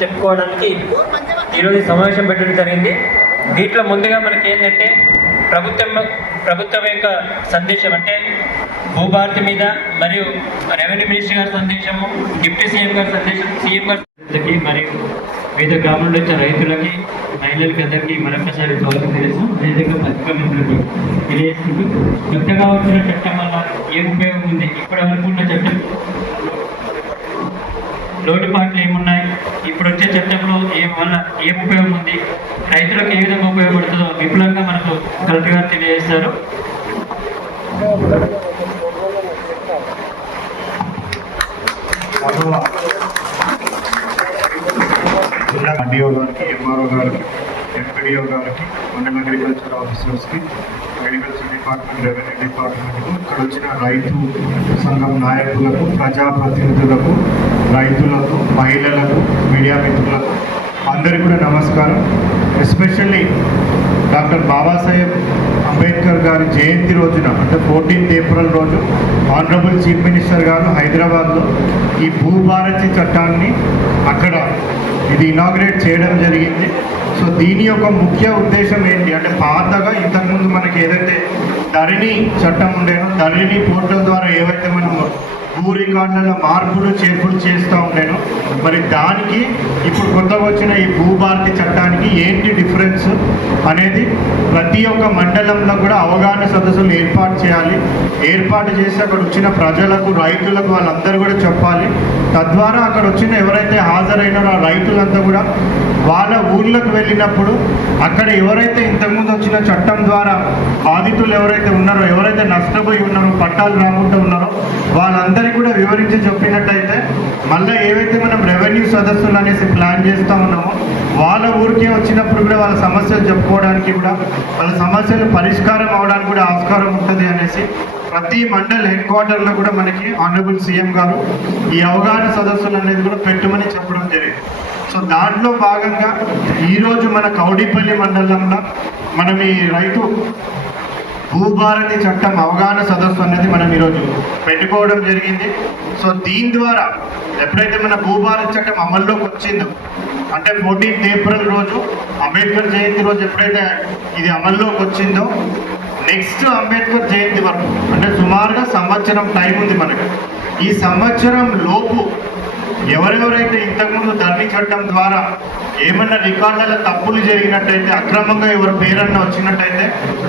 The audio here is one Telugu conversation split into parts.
చెప్పుకోవడానికి ఈరోజు సమావేశం పెట్టడం జరిగింది. దీంట్లో ముందుగా మనకి ఏంటంటే ప్రభుత్వం యొక్క సందేశం అంటే భూభారతి మీద మరియు రెవెన్యూ మినిస్టర్ గారి సందేశము, డిప్యూటీ సీఎం గారి సందేశం, సీఎం గారికి మరియు వివిధ గ్రామాల్లో వచ్చిన రైతులకి, మహిళలకి అందరికీ మరొకసారి స్వాగతం తెలుసు. అదేవిధంగా పత్రికా మిత్రులకు తెలియజేసుకుంటూ కొత్తగా వచ్చిన చట్టం వల్ల ఏం ఉపయోగం ఉంది, ఇప్పటి వరకు ఉన్న చట్టం లోటుపాట్లు ఏమున్నాయి, ఇప్పుడు వచ్చే చట్టంలో ఏం ఉపయోగం ఉంది, రైతులకు ఏ విధంగా ఉపయోగపడుతుందో విపులంగా మనకు కలెక్టర్ గారు తెలియజేస్తారు. డిఓ గారికి, ఎంఆర్ఓ గారికి, ఎంపీడీఓ గారికి, మండల అగ్రికల్చర్ ఆఫీసర్స్కి, అగ్రికల్చర్ డిపార్ట్మెంట్, రెవెన్యూ డిపార్ట్మెంట్కు, ఇక్కడ వచ్చిన రైతు సంఘం నాయకులకు, ప్రజాప్రతినిధులకు, రైతులకు, మహిళలకు, మీడియా మిత్రులకు అందరికీ కూడా నమస్కారం. ఎస్పెషల్లీ డాక్టర్ బాబాసాహెబ్ అంబేద్కర్ గారి జయంతి రోజున అంటే 14th ఏప్రిల్ రోజు ఆనరబుల్ చీఫ్ మినిస్టర్ గారు హైదరాబాద్లో ఈ భూభారతి చట్టాన్ని అక్కడ ఇది ఇనాగ్రేట్ చేయడం జరిగింది. సో దీని యొక్క ముఖ్య ఉద్దేశం ఏంటి అంటే, పాతగా ఇంతకుముందు మనకి ఏదైతే ధరణి చట్టం ఉండేనో, ధరణి పోర్టల్ ద్వారా ఏవైతే మనము భూ రికార్డులలో మార్పులు చేర్పులు చేస్తూ ఉండేనో, మరి దానికి ఇప్పుడు కొత్తగా వచ్చిన ఈ భూభారతి చట్టానికి ఏంటి డిఫరెన్స్ అనేది ప్రతి ఒక్క మండలంలో కూడా అవగాహన సదస్సులు ఏర్పాటు చేయాలి. ఏర్పాటు చేసి అక్కడ వచ్చిన ప్రజలకు, రైతులకు వాళ్ళందరూ కూడా చెప్పాలి. తద్వారా అక్కడ వచ్చిన ఎవరైతే హాజరైనారో ఆ రైతులంతా కూడా వాళ్ళ ఊర్లకు వెళ్ళినప్పుడు అక్కడ ఎవరైతే ఇంతకుముందు వచ్చిన చట్టం ద్వారా బాధితులు ఎవరైతే ఉన్నారో, ఎవరైతే నష్టపోయి ఉన్నారో, పట్టాలు రాకుండా ఉన్నారో వాళ్ళందరికీ కూడా వివరించి చెప్పినట్టయితే మళ్ళీ ఏవైతే మనం రెవెన్యూ సదస్సులు అనేసి ప్లాన్ చేస్తూ ఉన్నామో వాళ్ళ ఊరికే వచ్చినప్పుడు కూడా వాళ్ళ సమస్యలు చెప్పుకోవడానికి కూడా, వాళ్ళ సమస్యలు పరిష్కారం అవడానికి కూడా ఆస్కారం ఉంటుంది అనేసి ప్రతి మండల్ హెడ్ క్వార్టర్లో కూడా మనకి ఆనరబుల్ సీఎం గారు ఈ అవగాహన సదస్సులు అనేది కూడా పెట్టమని చెప్పడం జరిగింది. సో దాంట్లో భాగంగా ఈరోజు మన కౌడిపల్లి మండలంలో మనం ఈ రైతు భూభారతి చట్టం అవగాహన సదస్సు అనేది మనం ఈరోజు పెట్టుకోవడం జరిగింది. సో దీని ద్వారా ఎప్పుడైతే మన భూభారతి చట్టం అమల్లోకి వచ్చిందో అంటే 14th ఏప్రిల్ రోజు అంబేద్కర్ జయంతి రోజు ఎప్పుడైతే ఇది అమల్లోకి వచ్చిందో, నెక్స్ట్ అంబేద్కర్ జయంతి వరకు అంటే సుమారుగా సంవత్సరం టైం ఉంది మనకి. ఈ సంవత్సరం లోపు ఎవరెవరైతే ఇంతకుముందు ధరణి చట్టం ద్వారా ఏమన్నా రికార్డులలో తప్పులు జరిగినట్టయితే, అక్రమంగా ఎవరి పేరన్నా వచ్చినట్టయితే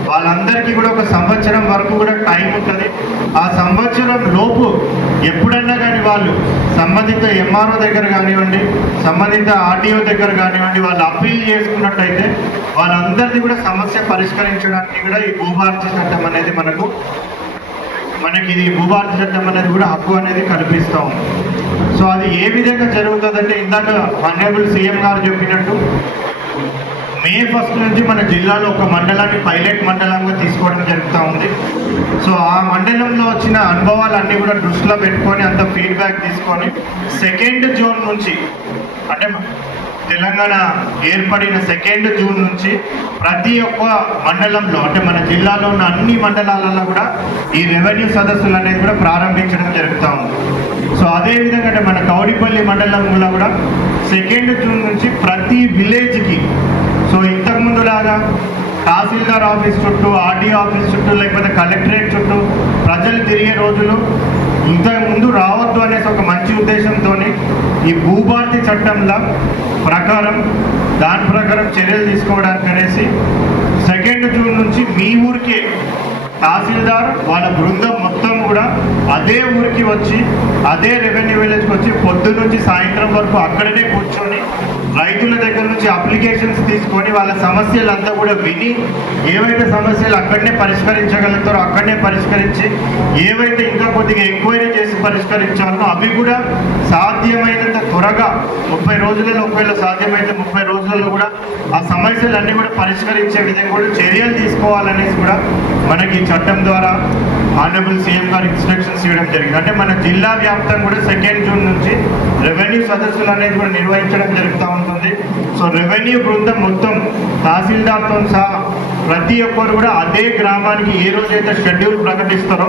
వాళ్ళందరికీ కూడా ఒక సంవత్సరం వరకు కూడా టైం ఉంటుంది. ఆ సంవత్సరం లోపు ఎప్పుడన్నా కానీ వాళ్ళు సంబంధిత ఎంఆర్ఓ దగ్గర కానివ్వండి, సంబంధిత ఆర్టీఓ దగ్గర కానివ్వండి, వాళ్ళు అప్పీల్ చేసుకున్నట్టయితే వాళ్ళందరినీ కూడా సమస్య పరిష్కరించడానికి కూడా ఈ భూభారతి చట్టం అనేది మనకి ఇది భూభారతి చట్టం అనేది కూడా హక్కు అనేది కల్పిస్తూ ఉంది. సో అది ఏ విధంగా జరుగుతుందంటే, ఇందాక ఆనరబుల్ సీఎం గారు చెప్పినట్టు May 1 నుంచి మన జిల్లాలో ఒక మండలాన్ని పైలట్ మండలంగా తీసుకోవడం జరుగుతూ ఉంది. సో ఆ మండలంలో వచ్చిన అనుభవాలన్నీ కూడా దృష్టిలో పెట్టుకొని అంత ఫీడ్బ్యాక్ తీసుకొని 2nd జూన్ నుంచి అంటే తెలంగాణ ఏర్పడిన 2nd జూన్ నుంచి ప్రతి ఒక్క మండలంలో అంటే మన జిల్లాలో ఉన్న అన్ని మండలాలలో కూడా ఈ రెవెన్యూ సదస్సులు అనేది కూడా ప్రారంభించడం జరుగుతూ ఉంది. సో అదేవిధంగా అంటే మన కౌడిపల్లి మండలంలో కూడా 2nd జూన్ నుంచి ప్రతి విలేజ్కి, సో ఇంతకుముందు లాగా తహసీల్దార్ ఆఫీస్ చుట్టూ, ఆర్డీఓ ఆఫీస్ చుట్టూ, లేకపోతే కలెక్టరేట్ చుట్టూ ప్రజలు తిరిగే రోజులు ఇంతకుముందు రావద్దు అనేసి ఒక మంచి ఉద్దేశంతో ఈ భూభారతి చట్టంలో దాని ప్రకారం చర్యలు తీసుకోవడానికి అనేసి 2nd జూన్ నుంచి మీ ఊరికే తహసీల్దార్ వాళ్ళ బృందం మొత్తం కూడా అదే ఊరికి వచ్చి, అదే రెవెన్యూ విలేజ్కి వచ్చి పొద్దు నుంచి సాయంత్రం వరకు అక్కడనే కూర్చొని రైతుల దగ్గర నుంచి అప్లికేషన్స్ తీసుకొని వాళ్ళ సమస్యలంతా కూడా విని, ఏవైతే సమస్యలు అక్కడనే పరిష్కరించగలుగుతారో అక్కడనే పరిష్కరించి, ఏవైతే ఇంకా కొద్దిగా ఎంక్వైరీ చేసి పరిష్కరించాలో అవి కూడా సాధ్యమైనంత త్వరగా 30 రోజులలో, ఒకవేళ సాధ్యమైతే 30 రోజులలో కూడా ఆ సమస్యలన్నీ కూడా పరిష్కరించే విధంగా కూడా చర్యలు తీసుకోవాలనేసి కూడా మనకి చట్టం ద్వారా ఆనరబుల్ సీఎం గారు ఇన్స్ట్రక్షన్స్ ఇవ్వడం జరిగింది. అంటే మన జిల్లా వ్యాప్తంగా కూడా 2nd జూన్ నుంచి రెవెన్యూ సదస్సులు అనేది కూడా నిర్వహించడం జరుగుతూ ఉంటుంది. సో రెవెన్యూ బృందం మొత్తం తహసీల్దార్తో సహా ప్రతి ఒక్కరు కూడా అదే గ్రామానికి ఏ రోజైతే షెడ్యూల్ ప్రకటిస్తారో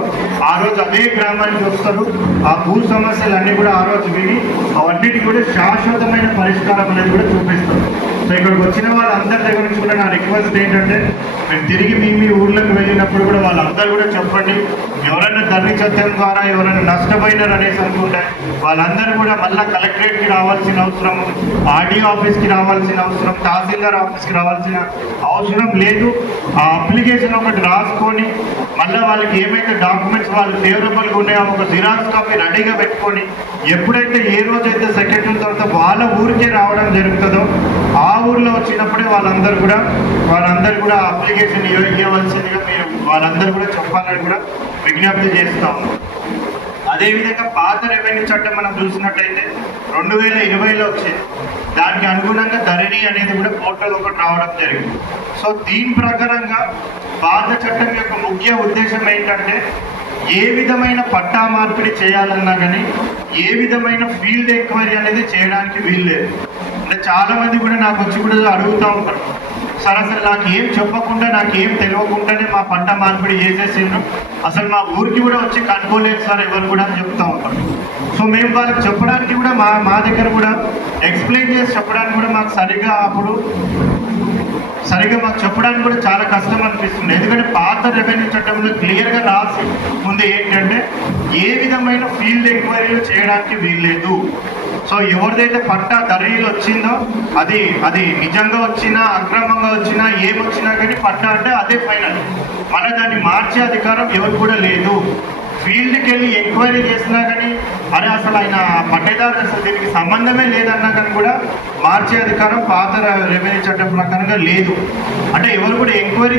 ఆ రోజు అదే గ్రామానికి వస్తారు. ఆ భూ సమస్యలన్నీ కూడా ఆ రోజు విని అవన్నిటికీ కూడా శాశ్వతమైన పరిష్కారం అనేది కూడా చూపిస్తారు. సో ఇక్కడికి వచ్చిన వాళ్ళందరి దగ్గర నుంచి కూడా నా రిక్వెస్ట్ ఏంటంటే, మీరు తిరిగి మీ ఊర్లకు వెళ్ళినప్పుడు కూడా వాళ్ళందరూ కూడా చెప్పండి, ఎవరైనా ధరణి చట్టం ద్వారా ఎవరైనా నష్టపోయినారు అనేసి అనుకుంటే వాళ్ళందరూ కూడా మళ్ళీ కలెక్టరేట్కి రావాల్సిన అవసరం, ఆర్డీఓ ఆఫీస్కి రావాల్సిన అవసరం, తహసీల్దార్ ఆఫీస్కి రావాల్సిన అవసరం లేదు. ఆ అప్లికేషన్ ఒకటి రాసుకొని మళ్ళీ వాళ్ళకి ఏమైతే డాక్యుమెంట్స్ వాళ్ళు ఫేవరబుల్గా ఉన్నాయో ఒక జిరాక్స్ కాపీ రెడీగా పెట్టుకొని ఎప్పుడైతే ఏ రోజైతే సెక్రటరీ తర్వాత వాళ్ళ ఊరికే రావడం జరుగుతుందో ఆ ఊర్లో వచ్చినప్పుడే వాళ్ళందరూ కూడా అప్లికేషన్ ఇవ్వవలసిందిగా మీరు వాళ్ళందరూ కూడా చెప్పాలని కూడా విజ్ఞప్తి చేస్తాం. అదేవిధంగా పాత రెవెన్యూ చట్టం మనం చూసినట్టయితే 2020లో వచ్చింది. దానికి అనుగుణంగా ధరణి అనేది కూడా పోర్టల్ ఒకటి రావడం జరిగింది. సో దీని ప్రకారంగా పాత చట్టం యొక్క ముఖ్య ఉద్దేశం ఏంటంటే, ఏ విధమైన పట్టా మార్పిడి చేయాలన్నా కానీ ఏ విధమైన ఫీల్డ్ ఎంక్వైరీ అనేది చేయడానికి వీల్లేదు. అంటే చాలామంది కూడా నాకు వచ్చి కూడా అడుగుతూ ఉంటారు, సార్ అసలు నాకు ఏం చెప్పకుండా నాకు ఏం తెలియకుండానే మా పట్టా మార్పిడి చేసేసిండ్రు, అసలు మా ఊరికి కూడా వచ్చి కనుక్కోలేదు సార్ ఎవరు కూడా అని చెప్తూ ఉంటారు. సో మేము వాళ్ళకి చెప్పడానికి కూడా మా దగ్గర కూడా ఎక్స్ప్లెయిన్ చేసి చెప్పడానికి కూడా మాకు సరిగ్గా మాకు చెప్పడానికి కూడా చాలా కష్టం అనిపిస్తుంది. ఎందుకంటే పాత రెవెన్యూ చట్టంలో క్లియర్గా రాసి ముందు ఏంటంటే ఏ విధమైన ఫీల్డ్ ఎంక్వైరీలు చేయడానికి వీల్లేదు. సో ఎవరిదైతే పట్టా ధరణిలో వచ్చిందో అది నిజంగా వచ్చినా అక్రమంగా వచ్చినా ఏమొచ్చినా కానీ పట్టా అంటే అదే ఫైనల్. మళ్ళీ దాన్ని మార్చే అధికారం ఎవరికి కూడా లేదు. ఫీల్డ్కి వెళ్ళి ఎంక్వైరీ చేసినా కానీ అరే అసలు ఆయన పట్టేదారు అసలు దీనికి సంబంధమే లేదన్నా కానీ కూడా మార్చే అధికారం పాత రెవెన్యూ చట్టం ప్రకారంగా లేదు. అంటే ఎవరు కూడా ఎంక్వైరీ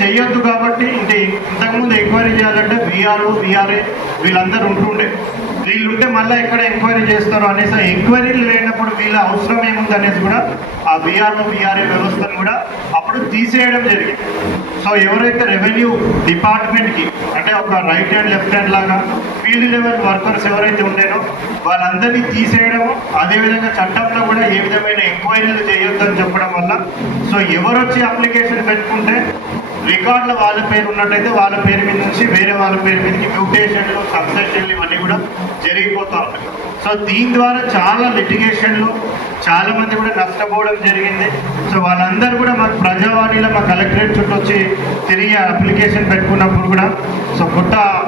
చేయొద్దు కాబట్టి ఇంతకుముందు ఎంక్వైరీ చేయాలంటే విఆర్ఓ విఆర్ఏ వీళ్ళందరూ ఉంటుండే. వీళ్ళుంటే మళ్ళీ ఎక్కడ ఎంక్వైరీ చేస్తారు అనేసి ఎంక్వైరీలు లేనప్పుడు వీళ్ళ అవసరం ఏముంది అనేసి కూడా ఆ విఆర్ఓ విఆర్ఏ వ్యవస్థను కూడా అప్పుడు తీసేయడం జరిగింది. సో ఎవరైతే రెవెన్యూ డిపార్ట్మెంట్కి అంటే ఒక రైట్ హ్యాండ్ లెఫ్ట్ హ్యాండ్ లాగా ఫీల్డ్ లెవెల్ వర్కర్స్ ఎవరైతే ఉండేనో వాళ్ళందరినీ తీసేయడము, అదేవిధంగా చట్టంలో కూడా ఏ విధమైన ఎంక్వైరీలు చేయొద్దని చెప్పడం వల్ల సో ఎవరు వచ్చి అప్లికేషన్ పెట్టుకుంటే రికార్డులో వాళ్ళ పేరు ఉన్నట్టయితే వాళ్ళ పేరు మీద నుంచి వేరే వాళ్ళ పేరు మీదకి మ్యూటేషన్లు సక్సెషన్లు ఇవన్నీ కూడా జరిగిపోతూ ఉంటాయి. సో దీని ద్వారా చాలా లిటిగేషన్లు చాలా మంది కూడా నష్టపోవడం జరిగింది. సో వాళ్ళందరూ కూడా మాకు ప్రజావాణిలో మా కలెక్టరేట్ చుట్టూ వచ్చి తిరిగి అప్లికేషన్ పెట్టుకున్నప్పుడు కూడా సో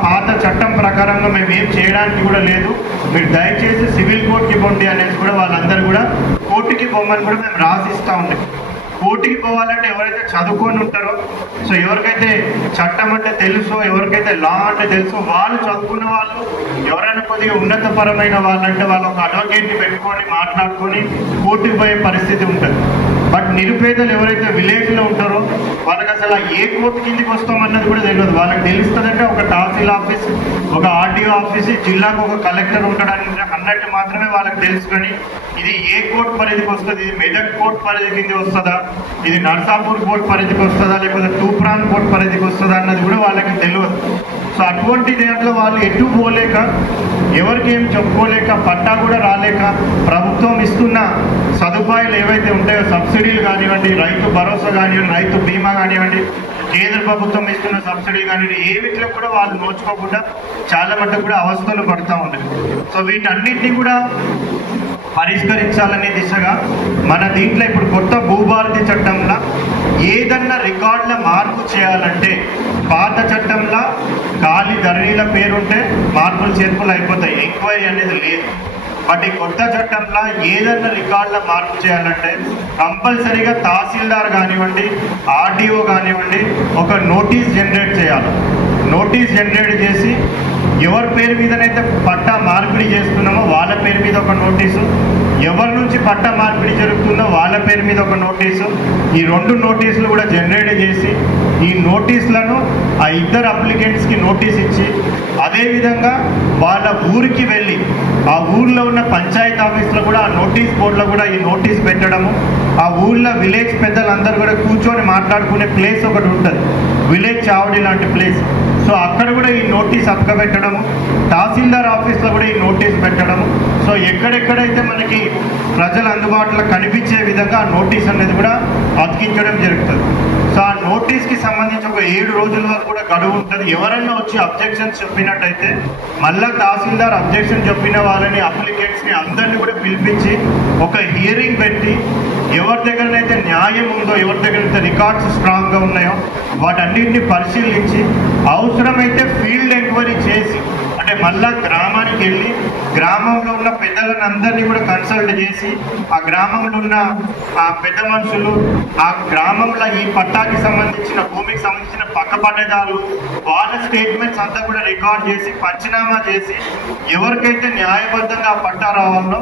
పాత చట్టం ప్రకారంగా మేము ఏం చేయడానికి కూడా లేదు, మీరు దయచేసి సివిల్ కోర్టుకి పోండి అనేసి కూడా వాళ్ళందరూ కూడా కోర్టుకి పోమని కూడా మేము రాసిస్తూ ఉంటాం. కోర్టుకి పోవాలంటే ఎవరైతే చదువుకొని ఉంటారో సో ఎవరికైతే చట్టం అంటే తెలుసో ఎవరికైతే లా అంటే తెలుసో వాళ్ళు చదువుకున్న వాళ్ళు ఎవరైనా కొద్దిగా ఉన్నతపరమైన వాళ్ళంటే వాళ్ళు ఒక అడ్వకేట్ని పెట్టుకొని మాట్లాడుకొని కోర్టుకు పోయే పరిస్థితి ఉంటుంది. బట్ నిరుపేదలు ఎవరైతే విలేజ్లో ఉంటారో వాళ్ళకి అసలు ఏ కోర్టు కిందికి వస్తామన్నది కూడా తెలియదు. వాళ్ళకి తెలుస్తుందంటే ఒక తహసీల్ ఆఫీస్, ఒక ఆర్డీఓ ఆఫీస్, జిల్లాకు ఒక కలెక్టర్ ఉంటాడని అన్నట్టు మాత్రమే వాళ్ళకి తెలుసు. కానీ ఇది ఏ కోర్టు పరిధికి వస్తుంది, ఇది మెదక్ కోర్టు పరిధి కింద వస్తుందా, ఇది నర్సాపూర్ కోర్టు పరిధికి వస్తుందా, లేకపోతే తూప్రాన్ కోర్టు పరిధికి వస్తుందా అన్నది కూడా వాళ్ళకి తెలియదు. సో అటువంటి దాంట్లో వాళ్ళు ఎటు పోలేక ఎవరికి ఏం చెప్పుకోలేక పట్టా కూడా రాలేక ప్రభుత్వం ఇస్తున్న సదుపాయాలు ఏవైతే ఉంటాయో సబ్సిడీలు కానివ్వండి, రైతు భరోసా కానివ్వండి, రైతు బీమా కానివ్వండి, కేంద్ర ప్రభుత్వం ఇస్తున్న సబ్సిడీ కానివ్వండి, ఏ వీటిలో కూడా వాళ్ళు నోచుకోకుండా చాలా మటుకు కూడా అవస్థలు పడుతూ ఉంటాయి. సో వీటన్నిటినీ కూడా పరిష్కరించాలనే దిశగా మన దీంట్లో ఇప్పుడు కొత్త భూభారతి చట్టంలో ఏదన్నా రికార్డుల మార్పు చేయాలంటే పాత చట్టంలో ఖాళీ ధరణిల పేరుంటే మార్పులు చేర్పులు అయిపోతాయి, ఎంక్వైరీ అనేది లేదు. బట్ ఈ కొత్త చట్టంలో ఏదన్నా రికార్డుల మార్పు చేయాలంటే కంపల్సరీగా తహసీల్దార్ కానివ్వండి, ఆర్డీఓ కానివ్వండి ఒక నోటీస్ జనరేట్ చేయాలి. నోటీస్ జనరేట్ చేసి ఎవరి పేరు మీదనైతే పట్టా మార్పిడి చేస్తున్నామో వాళ్ళ పేరు మీద ఒక నోటీసు, ఎవరి నుంచి పట్టా మార్పిడి జరుగుతుందో వాళ్ళ పేరు మీద ఒక నోటీసు, ఈ 2 నోటీసులు కూడా జనరేట్ చేసి ఈ నోటీసులను ఆ ఇద్దరు అప్లికెంట్స్కి నోటీస్ ఇచ్చి అదేవిధంగా వాళ్ళ ఊరికి వెళ్ళి ఆ ఊర్లో ఉన్న పంచాయతీ ఆఫీస్లో కూడా ఆ నోటీస్ బోర్డులో కూడా ఈ నోటీస్ పెట్టడము, ఆ ఊళ్ళో విలేజ్ పెద్దలందరూ కూడా కూర్చొని మాట్లాడుకునే ప్లేస్ ఒకటి ఉంటుంది, విలేజ్ చావడి లాంటి ప్లేస్. సో అక్కడ కూడా కూడా ఈ నోటీస్ అతకబెట్టడము, తహసీల్దార్ ఆఫీస్లో కూడా ఈ నోటీస్ పెట్టడము. సో ఎక్కడెక్కడైతే మనకి ప్రజల అందుబాటులో కనిపించే విధంగా ఆ నోటీస్ అనేది కూడా అతికించడం జరుగుతుంది. సో ఆ నోటీస్కి సంబంధించి ఒక 7 రోజుల వరకు కూడా గడువు ఉంటుంది. ఎవరైనా వచ్చి అబ్జెక్షన్స్ చెప్పినట్టయితే మళ్ళా తహసీల్దార్ అబ్జెక్షన్ చెప్పిన వాళ్ళని, అప్లికెంట్స్ని అందరినీ కూడా పిలిపించి ఒక హియరింగ్ పెట్టి ఎవరి దగ్గరనైతే న్యాయం ఉందో, ఎవరి దగ్గరైతే రికార్డ్స్ స్ట్రాంగ్గా ఉన్నాయో వాటన్నింటినీ పరిశీలించి అవసరమైతే ఫీల్డ్ ఎంక్వైరీ చేసి, అంటే మళ్ళా గ్రామానికి వెళ్ళి గ్రామంలో ఉన్న పెద్దలను అందరినీ కూడా కన్సల్ట్ చేసి ఆ గ్రామంలో ఉన్న ఆ పెద్ద మనుషులు, ఆ గ్రామంలో ఈ పట్టాకి సంబంధించిన భూమికి సంబంధించిన పక్క పట్టేదారులు వాళ్ళ స్టేట్మెంట్స్ అంతా కూడా రికార్డ్ చేసి పంచనామా చేసి ఎవరికైతే న్యాయబద్ధంగా ఆ పట్టా రావాలో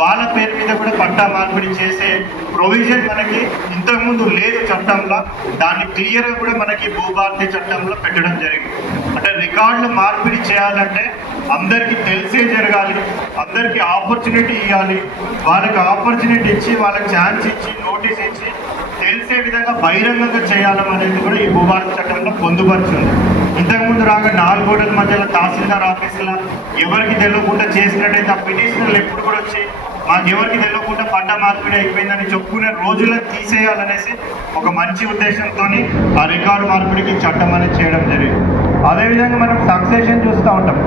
వాళ్ళ పేరు మీద కూడా పట్టా మార్పిడి చేసే ప్రొవిజన్ మనకి ఇంతకుముందు లేదు చట్టంలో. దాన్ని క్లియర్గా కూడా మనకి భూభారతి చట్టంలో పెట్టడం జరిగింది. అంటే రికార్డులు మార్పిడి చేయాలంటే అందరికీ తెలిసే జరగాలి, అందరికీ ఆపర్చునిటీ ఇవ్వాలి. వాళ్ళకి ఆపర్చునిటీ ఇచ్చి, వాళ్ళకి ఛాన్స్ ఇచ్చి, నోటీస్ ఇచ్చి తెలిసే విధంగా బహిరంగంగా చేయాలనేది కూడా ఈ భూభారతి చట్టంలో పొందుపరుచుంది. ఇంతకుముందు రాగా 4 గోడల మధ్యలో తహసీల్దార్ ఆఫీసులో ఎవరికి తెలియకుండా చేసినట్టయితే ఆ పిటిషనర్లు ఎప్పుడు కూడా వచ్చి మాకు ఎవరికి తెలియకుండా పట్టా మార్పిడి అయిపోయిందని చెప్పుకునే రోజులను తీసేయాలనేసి ఒక మంచి ఉద్దేశంతో ఆ రికార్డు మార్పిడికి చట్టం అనేది చేయడం జరిగింది. అదేవిధంగా మనం సక్సెషన్ చూస్తూ ఉంటాం.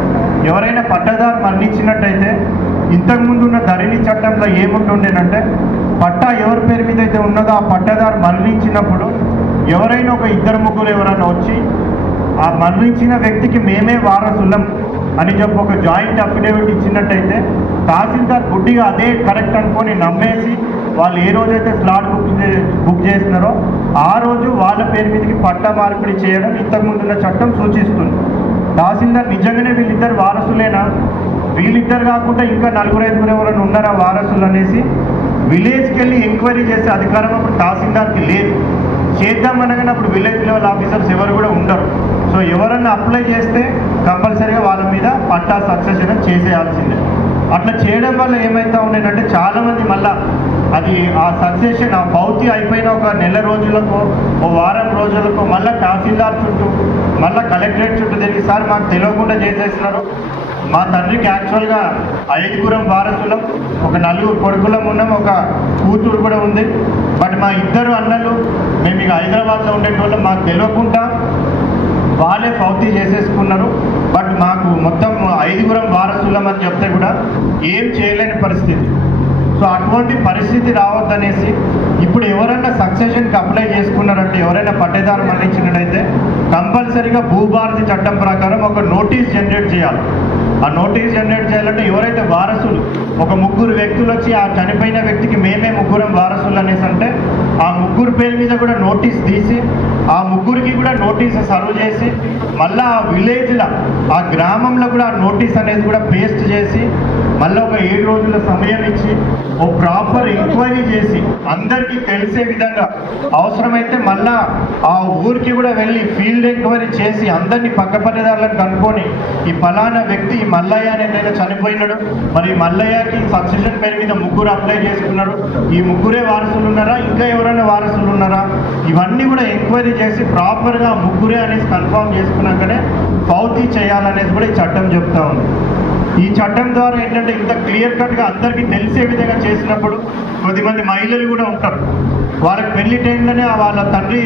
ఎవరైనా పట్టాదారు మరణించినట్టయితే ఇంతకుముందు ఉన్న ధరణి చట్టంలో ఏముంటుండేనంటే పట్టా ఎవరి పేరు మీద అయితే ఉన్నదో ఆ పట్టాదారు మరణించినప్పుడు ఎవరైనా ఒక 2-3 ఎవరైనా వచ్చి ఆ మరణించిన వ్యక్తికి మేమే వారసులం అని చెప్పి ఒక జాయింట్ అఫిడేవిట్ ఇచ్చినట్టయితే తహసీల్దార్ గుడ్డిగా అదే కరెక్ట్ అనుకొని నమ్మేసి వాళ్ళు ఏ రోజైతే స్లాట్ బుక్ చేసినారో ఆ రోజు వాళ్ళ పేరు మీదకి పట్టా మార్పిడి చేయడం ఇంతకుముందున్న చట్టం సూచిస్తుంది. తహసీల్దార్ నిజంగానే వీళ్ళిద్దరు వారసులేనా, వీళ్ళిద్దరు కాకుండా ఇంకా 4-5 ఎవరైనా ఉన్నారా వారసులు అనేసి విలేజ్కి వెళ్ళి ఎంక్వైరీ చేసే అధికారం అప్పుడు తహసీల్దార్కి లేదు. చేద్దామనగానే అప్పుడు విలేజ్ లెవెల్ ఆఫీసర్స్ ఎవరు కూడా ఉండరు. సో ఎవరన్నా అప్లై చేస్తే కంపల్సరీగా వాళ్ళ మీద పట్టా సక్సెషన్ చేసేయాల్సిందే. అట్లా చేయడం వల్ల ఏమవుతా ఉండేనంటే చాలామంది మళ్ళీ అది ఆ సక్సెషన్ ఆ పౌతి అయిపోయిన ఒక నెల రోజులకు, ఓ వారం రోజులకు మళ్ళీ తహసీల్దార్ చుట్టూ, మళ్ళీ కలెక్టరేట్ చుట్టూ తిరిగి సార్ మాకు తెలియకుండా చేసేస్తున్నారు, మా తండ్రికి యాక్చువల్గా 5 వారసులం, ఒక 4 కొడుకులం ఉన్నాం, ఒక కూతురు కూడా ఉంది, బట్ మా 2 అన్నలు మేము ఇక హైదరాబాద్లో ఉండేటోళ్ళం, మాకు తెలియకుండా వాళ్ళే పౌతి చేసేసుకున్నారు, బట్ మాకు మొత్తం 5 వారసులం అని చెప్తే కూడా ఏం చేయలేని పరిస్థితి. సో అటువంటి పరిస్థితి రావద్దనేసి ఇప్పుడు ఎవరైనా సక్సెషన్కి అప్లై చేసుకున్నారంటే, ఎవరైనా పట్టేదారు మరణించినట్టయితే కంపల్సరీగా భూభారతి చట్టం ప్రకారం ఒక నోటీస్ జనరేట్ చేయాలి. ఆ నోటీస్ జనరేట్ చేయాలంటే ఎవరైతే వారసులు, ఒక 3 వ్యక్తులు వచ్చి ఆ చనిపోయిన వ్యక్తికి మేమే 3 వారసులు అనేసి అంటే ఆ 3 పేరు మీద కూడా నోటీస్ తీసి ఆ 3కి కూడా నోటీస్ సర్వ్ చేసి మళ్ళీ ఆ విలేజ్లో, ఆ గ్రామంలో కూడా ఆ నోటీస్ అనేది కూడా పేస్ట్ చేసి మళ్ళీ ఒక 7 రోజుల సమయం ఇచ్చి ఓ ప్రాపర్ ఎంక్వైరీ చేసి అందరికీ తెలిసే విధంగా అవసరమైతే మళ్ళా ఆ ఊరికి కూడా వెళ్ళి ఫీల్డ్ ఎంక్వైరీ చేసి అందరినీ పక్క పట్టేదారులను కనుక్కొని ఈ ఫలానా వ్యక్తి ఈ మల్లయ్య అనేది చనిపోయినాడు, మరి మల్లయ్యకి సక్సెషన్ పేరు మీద 3 అప్లై చేసుకున్నారు, ఈ 3 వారసులు ఉన్నారా, ఇంకా ఎవరైనా వారసులు ఉన్నారా, ఇవన్నీ కూడా ఎంక్వైరీ చేసి ప్రాపర్గా 3 అనేసి కన్ఫర్మ్ చేసుకున్నాకనే పౌతి చేయాలనేది కూడా ఈ చట్టం చెప్తా ఉంది. ఈ చట్టం ద్వారా ఏంటంటే ఇంత క్లియర్ కట్గా అందరికీ తెలిసే విధంగా చేసినప్పుడు కొద్దిమంది మహిళలు కూడా ఉంటారు, వాళ్ళకి పెళ్లి టైంలోనే వాళ్ళ తండ్రి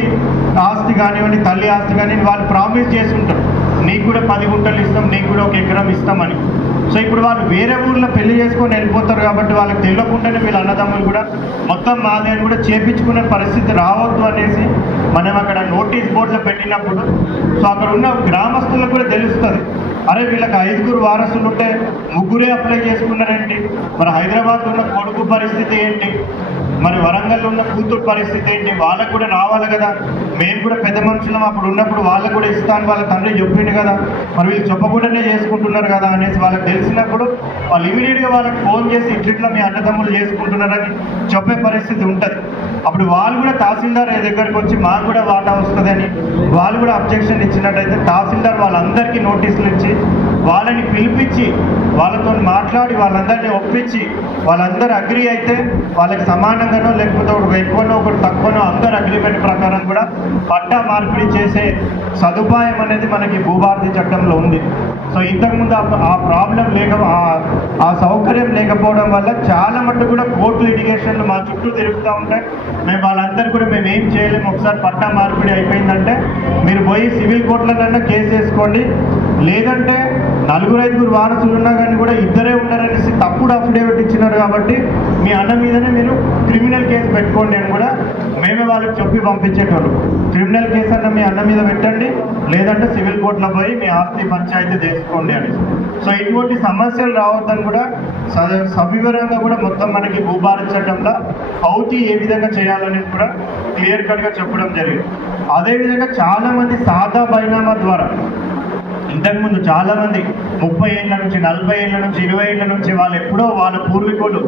ఆస్తి కానివ్వండి, తల్లి ఆస్తి కానివ్వండి వాళ్ళు ప్రామిస్ చేసి ఉంటారు, నీకు కూడా 10 గుంటలు ఇస్తాం, నీకు కూడా 1 ఎకరం ఇస్తామని. సో ఇప్పుడు వాళ్ళు వేరే ఊర్లో పెళ్లి చేసుకొని వెళ్ళిపోతారు కాబట్టి వాళ్ళకి తెలియకుండానే వీళ్ళ అన్నదమ్ములు కూడా మొత్తం మాది అని కూడా చేపించుకునే పరిస్థితి రావద్దు అనేసి మనం అక్కడ నోటీస్ బోర్డులో పెట్టినప్పుడు సో అక్కడ ఉన్న గ్రామస్తులకు కూడా తెలుస్తుంది, అరే వీళ్ళకి 5 వారసులు ఉంటే 3 అప్లై చేసుకున్నారేంటి, మరి హైదరాబాద్లో ఉన్న కొడుకు పరిస్థితి ఏంటి, మరి వరంగల్లో ఉన్న కూతురు పరిస్థితి ఏంటి, వాళ్ళకు కూడా రావాలి కదా, మేము కూడా పెద్ద మనుషులం అప్పుడు ఉన్నప్పుడు వాళ్ళకు కూడా ఇస్తాను వాళ్ళ తండ్రి చెప్పిండు కదా, మరి వీళ్ళు చెప్పకుండానే చేసుకుంటున్నారు కదా అనేసి వాళ్ళకి తెలిసినప్పుడు వాళ్ళు ఇమీడియట్గా వాళ్ళకి ఫోన్ చేసి ఇట్లా మీ అన్నదమ్ములు చేసుకుంటున్నారని చెప్పే పరిస్థితి ఉంటుంది. అప్పుడు వాళ్ళు కూడా తహసీల్దార్ దగ్గరికి వచ్చి మాకు కూడా వాటా వస్తుందని వాళ్ళు కూడా అబ్జెక్షన్ ఇచ్చినట్టయితే తహసీల్దార్ వాళ్ళందరికీ నోటీసులు ఇచ్చి వాళ్ళని పిలిపించి వాళ్ళతో మాట్లాడి వాళ్ళందరినీ ఒప్పించి వాళ్ళందరూ అగ్రి అయితే వాళ్ళకి సమానంగానో లేకపోతే ఒకటి ఎక్కువనో ఒకటి తక్కువనో అందరు అగ్రిమెంట్ ప్రకారం కూడా పట్టా మార్పిడి చేసే సదుపాయం అనేది మనకి భూభారతి చట్టంలో ఉంది. సో ఇంతకుముందు ఆ ప్రాబ్లం ఆ సౌకర్యం లేకపోవడం వల్ల చాలా మటుకు కూడా కోర్టు లిటిగేషన్లు మా చుట్టూ తిరుగుతూ ఉంటాయి. మేము వాళ్ళందరూ కూడా మేము ఏం చేయలేము, ఒకసారి పట్టా మార్పిడి అయిపోయిందంటే మీరు పోయి సివిల్ కోర్టులనన్నా కేసు వేసుకోండి, లేదంటే 4-5 వారసులు ఉన్నా కానీ కూడా ఇద్దరే ఉన్నారనేసి తప్పుడు అఫిడేవిట్ ఇచ్చినారు కాబట్టి మీ అన్న మీదనే మీరు క్రిమినల్ కేసు పెట్టుకోండి అని కూడా మేమే వాళ్ళకి చెప్పి పంపించేటోళ్ళు. క్రిమినల్ కేసు అన్న మీ అన్న మీద పెట్టండి, లేదంటే సివిల్ కోర్టులో పోయి మీ ఆస్తి పంచాయతీ చేసుకోండి అని. సో ఇటువంటి సమస్యలు రావద్దని కూడా సవివరంగా కూడా మొత్తం మనకి భూభారతి చట్టంలో పౌతి ఏ విధంగా చేయాలనేది కూడా క్లియర్ కట్గా చెప్పడం జరిగింది. అదేవిధంగా చాలామంది సాదా బైనామా ద్వారా ఇంతకుముందు చాలామంది 30 ఏళ్ళ నుంచి 40 ఏళ్ళ నుంచి 20 ఏళ్ళ నుంచి వాళ్ళు ఎప్పుడో వాళ్ళ పూర్వీకులు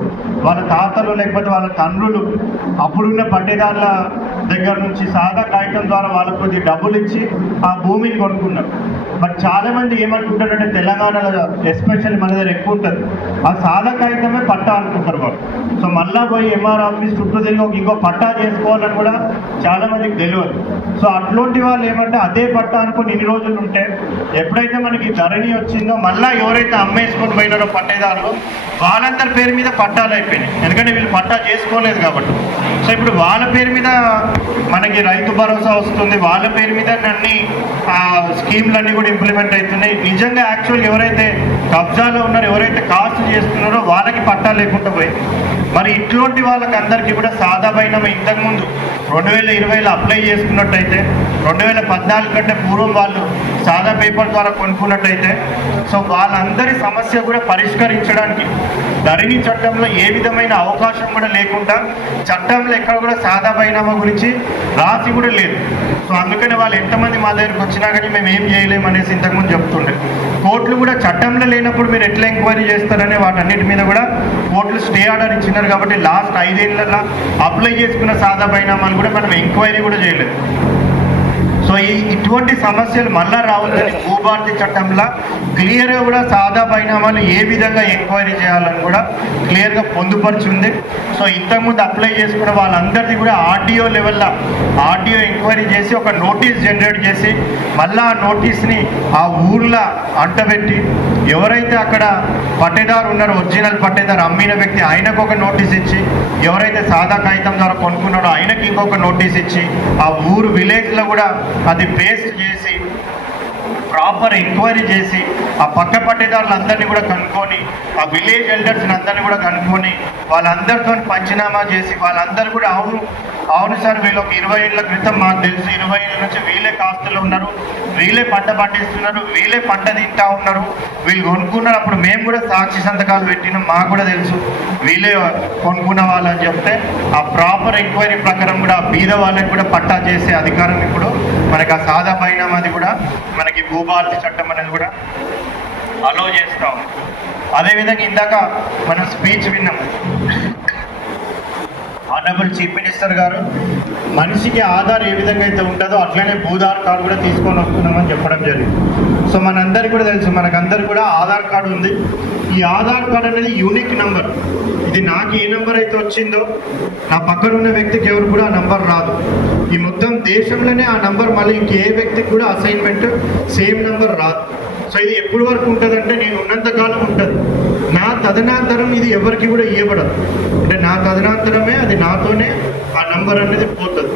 వాళ్ళ తాతలు లేకపోతే వాళ్ళ తండ్రులు అప్పుడున్న పట్టేదారుల దగ్గర నుంచి సాదా కాగితం ద్వారా వాళ్ళకు కొద్ది డబ్బులు ఇచ్చి ఆ భూమిని కొనుక్కున్నారు. బట్ చాలామంది ఏమనుకుంటారంటే తెలంగాణలో ఎస్పెషల్లీ మన దగ్గర ఎక్కువ ఉంటుంది, ఆ సాదా కాగితమే పట్టా అనుకుంటారు వాళ్ళు. సో మళ్ళా పోయి ఎంఆర్ ఆఫీస్ చుట్టూ తిరిగి ఇంకో పట్టా చేసుకోవాలని కూడా చాలామందికి తెలియదు. సో అట్లాంటి వాళ్ళు ఏమంటే అదే పట్టా అనుకుని ఇన్ని రోజులు ఉంటే ఎప్పుడైతే మనకి ధరణి వచ్చిందో మళ్ళీ ఎవరైతే అమ్మేసుకొని పోయినారో పట్టేదారులు వాళ్ళందరి పేరు మీద పట్టాలు అయిపోయినాయి, ఎందుకంటే వీళ్ళు పట్టా చేసుకోలేదు కాబట్టి. సో ఇప్పుడు వాళ్ళ పేరు మీద మనకి రైతు భరోసా వస్తుంది, వాళ్ళ పేరు మీద అన్ని స్కీమ్లన్నీ కూడా ఇంప్లిమెంట్ అవుతున్నాయి. నిజంగా యాక్చువల్ ఎవరైతే కబ్జాలో ఉన్నారో ఎవరైతే కాస్ట్ చేస్తున్నారో వాళ్ళకి పట్టా లేకుండా పోయింది. మరి ఇట్లాంటి వాళ్ళకి అందరికీ కూడా సాదా బైనామా ఇంతకుముందు 2020లో అప్లై చేసుకున్నట్టయితే 2014 కంటే పూర్వం వాళ్ళు సాదా పేపర్ ద్వారా కొనుక్కున్నట్టయితే సో వాళ్ళందరి సమస్య కూడా పరిష్కరించడానికి ధరణి చట్టంలో ఏ విధమైన అవకాశం కూడా లేకుండా చట్టంలో ఎక్కడ కూడా సాదా బైనామా గురించి రాసి కూడా లేదు. సో అందుకని వాళ్ళు ఎంతమంది మా దగ్గరికి వచ్చినా కానీ మేము ఏం చేయలేము అనేసి ఇంతకుముందు చెప్తుండే. కోర్టులు కూడా చట్టంలో లేనప్పుడు మీరు ఎట్లా ఎంక్వైరీ చేస్తారనే వాటన్నిటి మీద కూడా కోర్టులు స్టే ఆర్డర్ ఇచ్చినారు కాబట్టి లాస్ట్ 5 ఏళ్ళలో అప్లై చేసుకున్న సాదా బైనామాలు కూడా మనం ఎంక్వైరీ కూడా చేయలేదు. సో ఇటువంటి సమస్యలు మళ్ళా రావద్దని భూభారతి చట్టంలో క్లియర్గా కూడా సాదా బైనామాలు ఏ విధంగా ఎంక్వైరీ చేయాలని కూడా క్లియర్గా పొందుపరిచింది. సో ఇంతకుముందు అప్లై చేసుకున్న వాళ్ళందరినీ కూడా ఆర్డీఓ లెవెల్లో ఆర్డీఓ ఎంక్వైరీ చేసి ఒక నోటీస్ జనరేట్ చేసి మళ్ళీ ఆ నోటీస్ని ఆ ఊర్లో అంటబెట్టి ఎవరైతే అక్కడ పట్టేదారు ఉన్నారో ఒరిజినల్ పట్టేదారు అమ్మిన వ్యక్తి ఆయనకు ఒక నోటీస్ ఇచ్చి, ఎవరైతే సాదా కాగితం ద్వారా కొనుక్కున్నాడో ఆయనకి ఇంకొక నోటీస్ ఇచ్చి ఆ ఊరు విలేజ్లో కూడా అది పేస్ట్ చేసి ప్రాపర్ ఎంక్వైరీ చేసి ఆ పక్క పట్టేదారులందరినీ కూడా కనుక్కొని ఆ విలేజ్ ఎల్డర్స్ని అందరినీ కూడా కనుక్కొని వాళ్ళందరితో పంచనామా చేసి వాళ్ళందరూ కూడా అవును సార్ వీళ్ళు ఒక 20 ఏళ్ళ క్రితం మాకు తెలుసు 20 ఏళ్ళ నుంచి వీళ్ళే కాస్తులు ఉన్నారు, వీళ్ళే పంట పండిస్తున్నారు, వీళ్ళే పంట తింటా ఉన్నారు, వీళ్ళు కొనుక్కున్నారు, అప్పుడు మేము కూడా సాక్షి సంతకాలు పెట్టినాం, మాకు కూడా తెలుసు వీళ్ళే కొనుక్కున్న వాళ్ళు అని చెప్తే ఆ ప్రాపర్ ఎంక్వైరీ ప్రకారం కూడా ఆ బీద వాళ్ళకి కూడా పట్టా చేసే అధికారం ఇప్పుడు మనకి ఆ సాదా బైనామాది కూడా మనకి భూభారతి చట్టం అనేది కూడా అలో చేస్తాం. అదేవిధంగా ఇందాక మనం స్పీచ్ విన్నాం, ఆనరబుల్ చీఫ్ మినిస్టర్ గారు మనిషికి ఆధార్ ఏ విధంగా అయితే ఉంటుందో అట్లనే భూధార్ కార్డు కూడా తీసుకొని వస్తున్నామని చెప్పడం జరిగింది. సో మనందరికీ కూడా తెలుసు, మనకందరికి కూడా ఆధార్ కార్డు ఉంది. ఈ ఆధార్ కార్డు అనేది యూనిక్ నెంబర్. ఇది నాకు ఏ నెంబర్ అయితే వచ్చిందో నా పక్కన ఉన్న వ్యక్తికి ఎవరు కూడా ఆ నెంబర్ రాదు. ఈ మొత్తం దేశంలోనే ఆ నెంబర్ మళ్ళీ ఇంకే వ్యక్తికి కూడా అసైన్మెంట్ సేమ్ నెంబర్ రాదు. సో ఇది ఎప్పటి వరకు ఉంటుందంటే నేను ఉన్నంతకాలం ఉంటుంది, నా తదనంతరం ఇది ఎవరికి కూడా ఇవ్వబడదు. అంటే నా తదనంతరమే అది నాతోనే ఆ నంబర్ అనేది పోతుంది.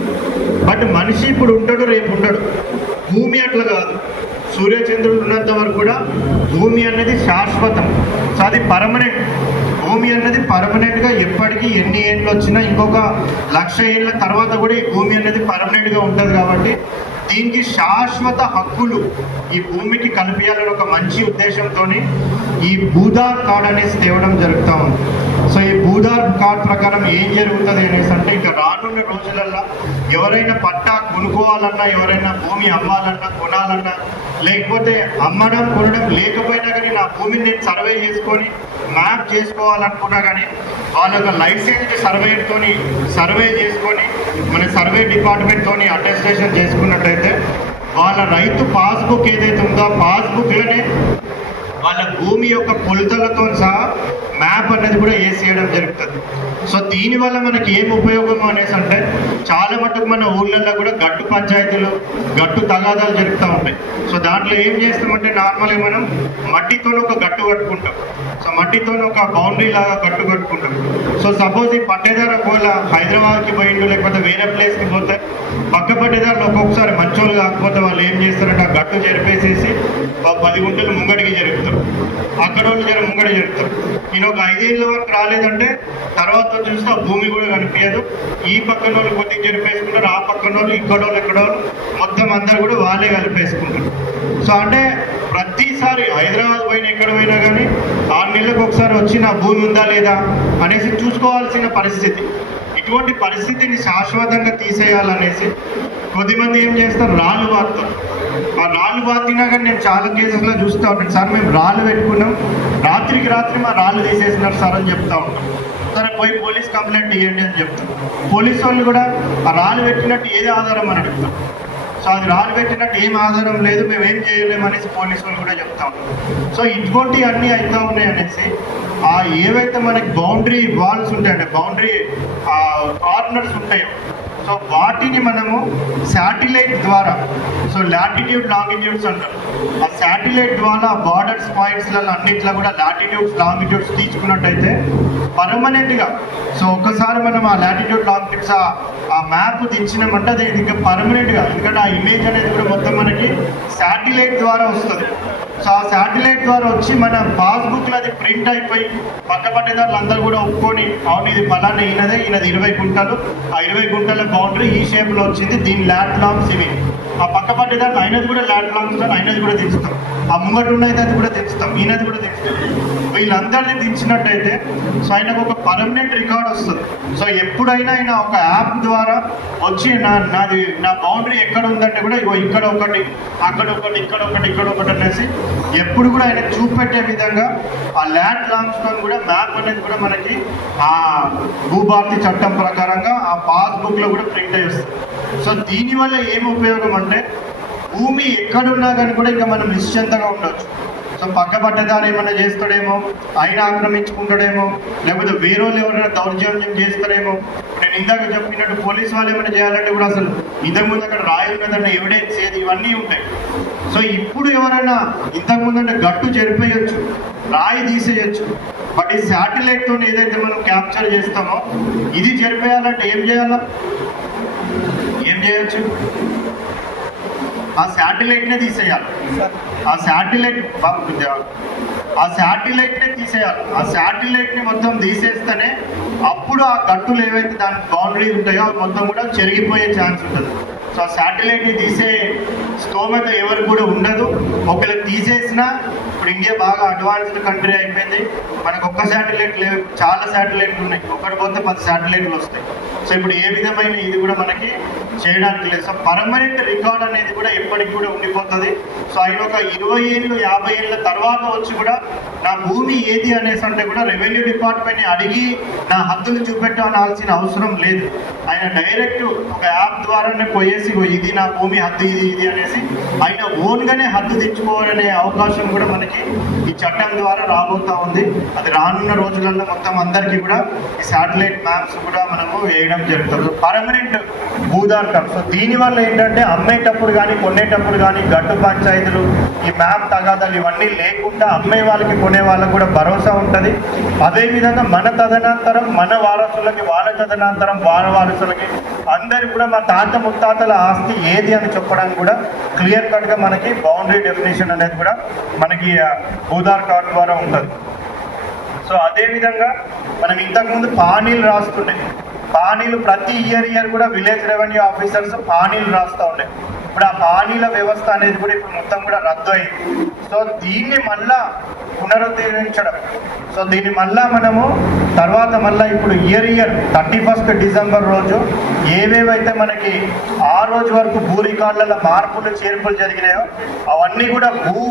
బట్ మనిషి ఇప్పుడు ఉంటాడు, రేపు ఉంటాడు. భూమి అట్లా కాదు, సూర్యచంద్రుడు ఉన్నంత వరకు కూడా భూమి అనేది శాశ్వతం. సో అది పర్మనెంట్. భూమి అనేది పర్మనెంట్గా ఎప్పటికీ ఎన్ని ఏళ్ళు వచ్చినా ఇంకొక 1,00,000 ఏళ్ళ తర్వాత కూడా ఈ భూమి అనేది పర్మనెంట్గా ఉంటుంది. కాబట్టి దీనికి శాశ్వత హక్కులు ఈ భూమికి కల్పించాలని ఒక మంచి ఉద్దేశంతో ఈ భూధార్ కార్డ్ అనేసి తేవడం జరుగుతూ ఉంది. సో ఈ భూధార్ కార్డ్ ప్రకారం ఏం జరుగుతుంది అనేసి అంటే ఇంకా రానున్న రోజులల్లో ఎవరైనా పట్టా కొనుక్కోవాలన్నా, ఎవరైనా భూమి అమ్మాలన్నా, కొనాలన్నా, లేకపోతే అమ్మడం కొనడం లేకపోయినా కానీ నా భూమిని నేను సర్వే చేసుకొని మ్యాప్ చేసుకోవాలనుకున్నా కానీ వాళ్ళ యొక్క లైసెన్స్ సర్వే చేసుకొని మన సర్వే డిపార్ట్మెంట్తో అటెస్టేషన్ చేసుకున్నట్టయితే వాళ్ళ రైతు పాస్బుక్ ఏదైతే ఉందో ఆ పాస్బుక్లోనే వాళ్ళ భూమి యొక్క కొలతలతో సహా మ్యాప్ అనేది కూడా వేసేయడం జరుగుతుంది. సో దీనివల్ల మనకి ఏం ఉపయోగం అనేసి అంటే చాలా మటుకు మన ఊళ్ళల్లో కూడా గట్టు పంచాయతీలు గట్టు తగాదాలు జరుగుతూ ఉంటాయి. సో దాంట్లో ఏం చేస్తామంటే నార్మల్గా మనం మట్టితో ఒక గట్టు కట్టుకుంటాం. సో మట్టితో ఒక బౌండరీ లాగా గట్టు కట్టుకుంటాం. సో సపోజ్ ఈ పట్టేదారు ఒకవేళ హైదరాబాద్కి పోయిండు లేకపోతే వేరే ప్లేస్కి పోతే పక్క పట్టేదారులు ఒక్కొక్కసారి మంచోళ్ళు కాకపోతే వాళ్ళు ఏం చేస్తారంటే ఆ గట్టు జరిపేసేసి 10 గుంటలు ముంగడికి జరుపుతారు. అక్కడ వాళ్ళు ముంగడి జరుపుతారు. ఈయన ఒక 5 ఏళ్ళ వరకు రాలేదంటే తర్వాత చూస్తే ఆ భూమి కూడా కనిపించదు. ఈ పక్కన వాళ్ళు కొద్దిగా జరిపేసుకుంటారు, ఆ పక్కన వాళ్ళు ఎక్కడో మొత్తం అందరూ కూడా వాళ్ళే కలిపేసుకుంటారు. సో అంటే ప్రతిసారి హైదరాబాద్ పోయినా ఎక్కడ పోయినా కానీ 6 నెలలకు ఒకసారి వచ్చి నా భూమి ఉందా లేదా అనేసి చూసుకోవాల్సిన పరిస్థితి. ఇటువంటి పరిస్థితిని శాశ్వతంగా తీసేయాలనేసి కొద్దిమంది ఏం చేస్తారు, రాళ్ళు వాడతారు. ఆ రాళ్ళు వాడినా కానీ నేను చాలా కేసెస్లో చూస్తూ ఉంటాను. సార్ మేము రాళ్ళు పెట్టుకున్నాం, రాత్రికి రాత్రి మా రాళ్ళు తీసేసినారు సార్ అని చెప్తా ఉంటాం. సరే పోయి పోలీస్ కంప్లైంట్ ఇవ్వండి అని చెప్తాం. పోలీసు వాళ్ళు కూడా ఆ రాళ్ళు పెట్టినట్టు ఏది ఆధారం అని అడుగుతాం. సో అది రాళ్ళు పెట్టినట్టు ఏం ఆధారం లేదు, మేము ఏం చేయలేము అనేసి పోలీసు వాళ్ళు కూడా చెప్తా ఉంటాం. సో ఇటువంటి అన్నీ అవుతూ ఉన్నాయి అనేసి ఆ ఏవైతే మనకి బౌండరీ వాల్స్ ఉంటాయంటే బౌండరీ కార్నర్స్ ఉంటాయో సో వాటిని మనము శాటిలైట్ ద్వారా సో లాటిట్యూడ్ లాంగిట్యూడ్స్ అంటాం. ఆ శాటిలైట్ ద్వారా బార్డర్స్ పాయింట్స్లలో అన్నిట్లో కూడా లాటిట్యూడ్స్ లాంగిట్యూడ్స్ తీసుకున్నట్టయితే పర్మనెంట్గా సో ఒక్కసారి మనం ఆ లాటిట్యూడ్ లాంగిట్యూడ్స్ ఆ మ్యాప్ దించినామంటే అది ఇంకా పర్మనెంట్గా, ఎందుకంటే ఆ ఇమేజ్ అనేది కూడా మొత్తం మనకి శాటిలైట్ ద్వారా వస్తుంది. సో ఆ శాటిలైట్ ద్వారా వచ్చి మన పాస్బుక్లో అది ప్రింట్ అయిపోయి పక్క పట్టేదారులు అందరూ కూడా ఒప్పుకొని అవును ఇది ఫలానా ఈయనది 20 గుంటలు, ఆ 20 గుంటల బౌండరీ ఈ షేప్లో వచ్చింది, దీని ల్యాట్ లాంగ్స్ ఇవి. ఆ పక్క పట్టేదారులు అయినది కూడా ల్యాట్ లాంగ్స్ అయినది కూడా దించుతాం, ఆ ముంగట ఉన్నది అది కూడా దించుతాం, ఈయనది కూడా దించుతాం. వీళ్ళందరినీ దించినట్టయితే సో ఆయనకు ఒక పర్మనెంట్ రికార్డ్ వస్తుంది. సో ఎప్పుడైనా ఆయన ఒక యాప్ ద్వారా వచ్చి నా బౌండరీ ఎక్కడ ఉందంటే కూడా ఇగో ఇక్కడ ఒకటి అక్కడ ఒకటి ఇక్కడ ఒకటి ఇక్కడ ఒకటి అనేసి ఎప్పుడు కూడా ఆయన చూపెట్టే విధంగా ఆ ల్యాండ్ లాంగ్స్తో కూడా మ్యాప్ అనేది కూడా మనకి ఆ భూభారతి చట్టం ప్రకారంగా ఆ పాస్బుక్లో కూడా ప్రింట్ అయ్యి వస్తుంది. సో దీనివల్ల ఏం ఉపయోగం అంటే భూమి ఎక్కడున్నా కానీ కూడా ఇంకా మనం నిశ్చింతగా ఉండొచ్చు. సో పక్క పట్టదారు ఏమైనా చేస్తాడేమో, ఆయన ఆక్రమించుకుంటాడేమో, లేకపోతే వేరే వాళ్ళు ఎవరైనా దౌర్జన్యం చేస్తారేమో. నేను ఇందాక చెప్పినట్టు పోలీసు వాళ్ళు ఏమైనా చేయాలంటే కూడా అసలు ఇంతకుముందు అక్కడ రాయి ఉన్నదంటే ఎవిడెన్స్ ఏది ఇవన్నీ ఉంటాయి. సో ఇప్పుడు ఎవరైనా ఇంతకుముందు అంటే గట్టు జరిపేయచ్చు, రాయి తీసేయచ్చు. బట్ ఈ శాటిలైట్తో ఏదైతే మనం క్యాప్చర్ చేస్తామో ఇది జరిపేయాలంటే ఏం చేయాలా, ఏం చేయొచ్చు, ఆ శాటిలైట్నే తీసేయాలి. ఆ శాటిలైట్నే తీసేయాలి. ఆ శాటిలైట్ని మొత్తం తీసేస్తేనే అప్పుడు ఆ గట్టులు ఏవైతే దాని బౌండరీ ఉంటాయో అవి మొత్తం కూడా చెరిగిపోయే ఛాన్స్ ఉంటుంది. సో ఆ శాటిలైట్ని తీసే స్తోమత ఎవరికి కూడా ఉండదు. ఒకవేళ తీసేసినా ఇప్పుడు ఇండియా బాగా అడ్వాన్స్డ్ కంట్రీ అయిపోయింది. మనకు ఒక్క శాటిలైట్ లేవు, చాలా శాటిలైట్లు ఉన్నాయి. ఒకటి పోతే 10 శాటిలైట్లు వస్తాయి. సో ఇప్పుడు ఏ విధమైన ఇది కూడా మనకి చేయడానికి లేదు. సో పర్మనెంట్ రికార్డ్ అనేది కూడా ఎప్పటికి కూడా ఉండిపోతుంది. సో ఆయన ఒక 20 ఏళ్ళు 50 ఏళ్ళ తర్వాత వచ్చి కూడా నా భూమి ఏది అనేసి అంటే కూడా రెవెన్యూ డిపార్ట్మెంట్ని అడిగి నా హద్దులు చూపెట్టాల్సిన అవసరం లేదు. ఆయన డైరెక్ట్ ఒక యాప్ ద్వారానే పోయేసి ఇది నా భూమి హద్దు ఇది అనేసి ఆయన ఓన్గానే హద్దు తెచ్చుకోవాలనే అవకాశం కూడా మనకి ఈ చట్టం ద్వారా రాబోతా ఉంది. అది రానున్న రోజులలో మొత్తం అందరికీ కూడా ఈ శాటిలైట్ మ్యాప్స్ కూడా మనము వేయడం జరుగుతుంది. పర్మనెంట్ భూదాంతం. సో దీనివల్ల ఏంటంటే అమ్మేటప్పుడు కానీ కొనేటప్పుడు కానీ గట్టు పంచాయతీలు ఈ మ్యాప్ తగాదాలు ఇవన్నీ లేకుండా అమ్మే వాళ్ళకి కొనే వాళ్ళకి కూడా భరోసా ఉంటుంది. అదేవిధంగా మన తదనంతరం మన వారసులకి, వాళ్ళ తదనంతరం వాళ్ళ వారసులకి అందరికి కూడా మా తాత ముత్తాతల ఆస్తి ఏది అని చెప్పడానికి కూడా క్లియర్ కట్గా మనకి బౌండరీ డెఫినేషన్ అనేది కూడా మనకి భూదార్ కార్డు ద్వారా ఉంటుంది. సో అదేవిధంగా మనం ఇంతకుముందు పానీలు రాస్తుండే, పానీలు ప్రతి ఇయర్ కూడా విలేజ్ రెవెన్యూ ఆఫీసర్స్ పానీలు రాస్తూ ఉండే. ఇప్పుడు ఆ పానీల వ్యవస్థ అనేది కూడా ఇప్పుడు మొత్తం కూడా రద్దు అయింది. సో దీన్ని మళ్ళా పునరుద్ధరించడం, సో దీన్ని మళ్ళా మనము తర్వాత మళ్ళీ ఇప్పుడు ఇయర్ 31 డిసెంబర్ రోజు ఏవేవైతే మనకి ఆ రోజు వరకు భూ రికార్డుల మార్పులు చేర్పులు జరిగినాయో అవన్నీ కూడా భూ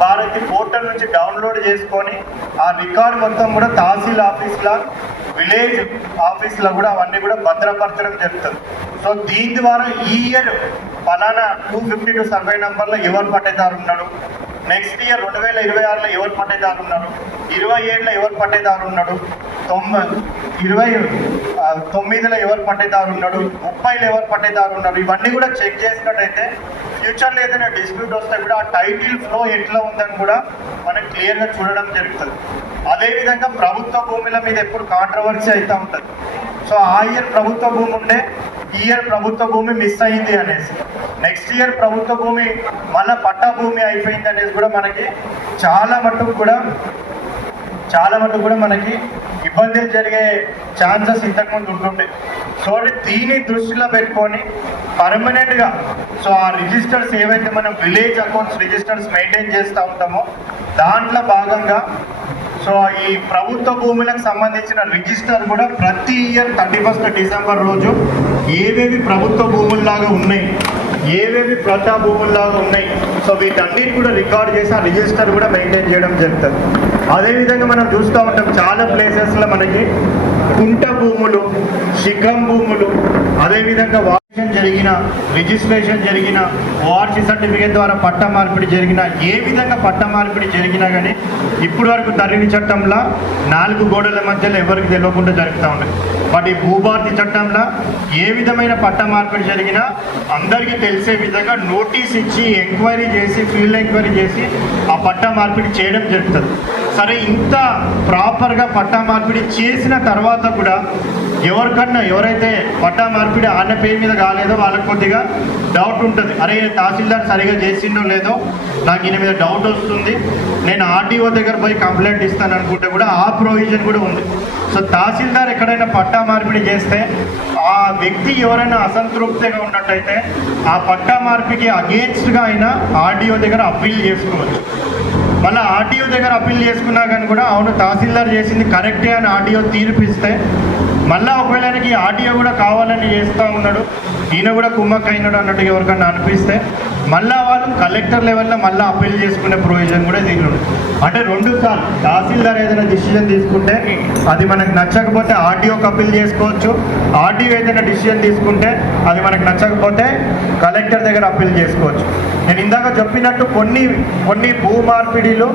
భారతి పోర్టల్ నుంచి డౌన్లోడ్ చేసుకొని ఆ రికార్డు మొత్తం కూడా తహసీల్ ఆఫీస్లో, విలేజ్ ఆఫీస్లో కూడా అవన్నీ కూడా భద్రపరచడం జరుగుతుంది. సో దీని ద్వారా ఈ ఇయర్ ఫలానా 252 సర్వే నెంబర్లో ఎవరు పట్టేదారు ఉన్నాడు, నెక్స్ట్ ఇయర్ 2026లో ఎవరు పట్టేదారు ఉన్నారు, 27లో ఎవరు పట్టేదారు ఉన్నాడు, 29లో ఎవరు పట్టేదారు ఉన్నాడు, 30లో ఎవరు పట్టేదారు ఉన్నారు, ఇవన్నీ కూడా చెక్ చేసినట్టయితే ఫ్యూచర్లో ఏదైనా డిస్ప్యూట్ వస్తే కూడా ఆ టైటిల్ ఫ్లో ఎట్లా ఉందని కూడా మనం క్లియర్గా చూడడం జరుగుతుంది. అదేవిధంగా ప్రభుత్వ భూముల మీద ఎప్పుడు కాంట్రవర్సీ అవుతూ ఉంటుంది. సో ఆ ఇయర్ ప్రభుత్వ భూమి ఉండే, ఈ ఇయర్ ప్రభుత్వ భూమి మిస్ అయింది అనేసి, నెక్స్ట్ ఇయర్ ప్రభుత్వ భూమి మళ్ళీ పట్టా భూమి అయిపోయింది అనేది కూడా మనకి చాలా మటుకు కూడా మనకి ఇబ్బందులు జరిగే ఛాన్సెస్ ఇంతకుముందు ఉంటుండే. సో దీన్ని దృష్టిలో పెట్టుకొని పర్మనెంట్గా సో ఆ రిజిస్టర్స్ ఏవైతే మనం విలేజ్ అకౌంట్స్ రిజిస్టర్స్ మెయింటైన్ చేస్తూ ఉంటామో దాంట్లో భాగంగా సో ఈ ప్రభుత్వ భూములకు సంబంధించిన రిజిస్టర్ కూడా ప్రతి ఇయర్ 31 డిసెంబర్ రోజు ఏవేవి ప్రభుత్వ భూముల్లాగా ఉన్నాయి, ఏవేవి ప్రజా భూముల్లాగా ఉన్నాయి, సో వీటన్నిటి కూడా రికార్డ్ చేసి ఆ రిజిస్టర్ కూడా మెయింటైన్ చేయడం జరుగుతుంది. అదేవిధంగా మనం చూస్తూ ఉంటాం చాలా ప్లేసెస్లో మనకి కుంట భూములు, శిఖం భూములు, అదేవిధంగా రిజిస్ట్రేషన్ జరిగిన ఓఆర్సీ సర్టిఫికేట్ ద్వారా పట్టా మార్పిడి జరిగిన, ఏ విధంగా పట్టా మార్పిడి జరిగినా కానీ ఇప్పటి వరకు ధరణి చట్టంలో 4 గోడల మధ్యలో ఎవరికి తెలియకుండా జరుగుతూ ఉన్నాయి. బట్ ఈ భూభారతి చట్టంలో ఏ విధమైన పట్టా మార్పిడి జరిగినా అందరికీ తెలిసే విధంగా నోటీస్ ఇచ్చి ఎంక్వైరీ చేసి ఫీల్డ్ ఎంక్వైరీ చేసి ఆ పట్టా మార్పిడి చేయడం జరుగుతుంది. సరే, ఇంత ప్రాపర్గా పట్టా మార్పిడి చేసిన తర్వాత కూడా ఎవరైతే పట్టా మార్పిడి ఆన్న పేరు మీద కాలేదో వాళ్ళకి కొద్దిగా డౌట్ ఉంటుంది. అరే తహసీల్దార్ సరిగా చేసిండో లేదో నాకు ఈయన మీద డౌట్ వస్తుంది, నేను ఆర్డీఓ దగ్గర పోయి కంప్లైంట్ ఇస్తాను అనుకుంటే కూడా ఆ ప్రొవిజన్ కూడా ఉంది. సో తహసీల్దార్ ఎక్కడైనా పట్టా మార్పిడి చేస్తే ఆ వ్యక్తి ఎవరైనా అసంతృప్తిగా ఉన్నట్టయితే ఆ పట్టా మార్పిడికి అగేన్స్ట్గా అయినా ఆర్డీఓ దగ్గర అప్పీల్ చేసుకోవచ్చు. మళ్ళీ ఆర్డీఓ దగ్గర అప్పీల్ చేసుకున్నా కానీ కూడా అవును తహసీల్దార్ చేసింది కరెక్టే అని ఆర్డీఓ తీర్పిస్తే మళ్ళీ ఒకవేళ ఆయనకి ఆర్డీఓ కూడా కావాలని చేస్తూ ఉన్నాడు, ఈయన కూడా కుమ్మక్క అయినాడు అన్నట్టు ఎవరికన్నా అనిపిస్తే మళ్ళీ వాళ్ళు కలెక్టర్ లెవెల్లో మళ్ళీ అప్పీల్ చేసుకునే ప్రొవిజన్ కూడా దీనిలో ఉంది. అంటే 2 సార్లు తహసీల్దార్ ఏదైనా డిసిజన్ తీసుకుంటే అది మనకు నచ్చకపోతే ఆర్డీఓకి అప్పీల్ చేసుకోవచ్చు, ఆర్డీఓ ఏదైనా డిసిజన్ తీసుకుంటే అది మనకు నచ్చకపోతే కలెక్టర్ దగ్గర అప్పీల్ చేసుకోవచ్చు. నేను ఇందాక చెప్పినట్టు కొన్ని భూ మార్పిడిలు